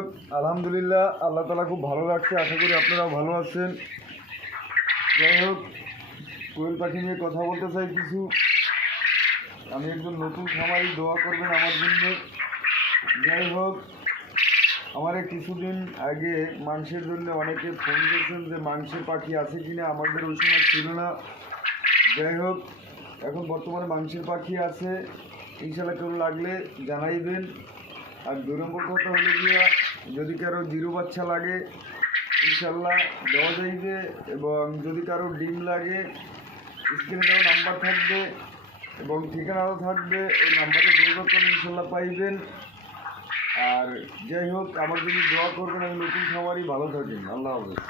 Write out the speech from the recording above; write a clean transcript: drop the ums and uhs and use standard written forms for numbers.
হোক, আলহামদুলিল্লাহ আল্লাহ তালা খুব ভালো লাগছে। আশা করি আপনারাও ভালো আছেন। যাই হোক, কোয়েল পাখি নিয়ে কথা বলতে চাই কিছু। আমি একজন নতুন খামারি, দোয়া করবেন আমার জন্য। যাই হোক, আমার কিছুদিন আগে মাংসের জন্য অনেকে ফোন করেছেন যে মাংসের পাখি আছে কিনা, আমাদের ওই সময় ছিল না। যাই হোক, এখন বর্তমানে মাংসের পাখি আছে, ইনশাল্লাহ কেউ লাগলে জানাইবেন। আর 2 নম্বর কথা হলো গিয়া, যদি কারো জিরো বাচ্চা লাগে ইনশাল্লাহ দেওয়া যাইবে, এবং যদি কারো ডিম লাগে স্ক্রিনে দেওয়া নাম্বার থাকবে এবং ঠিকানাও থাকবে, এই নাম্বারে যোগাযোগ করলে ইনশাল্লাহ পাইবেন। আর যাই হোক, আমার জন্য দোয়া করবেন। আমি নতুন খামারি, ভালো থাকেন। আল্লাহ হাফেজ।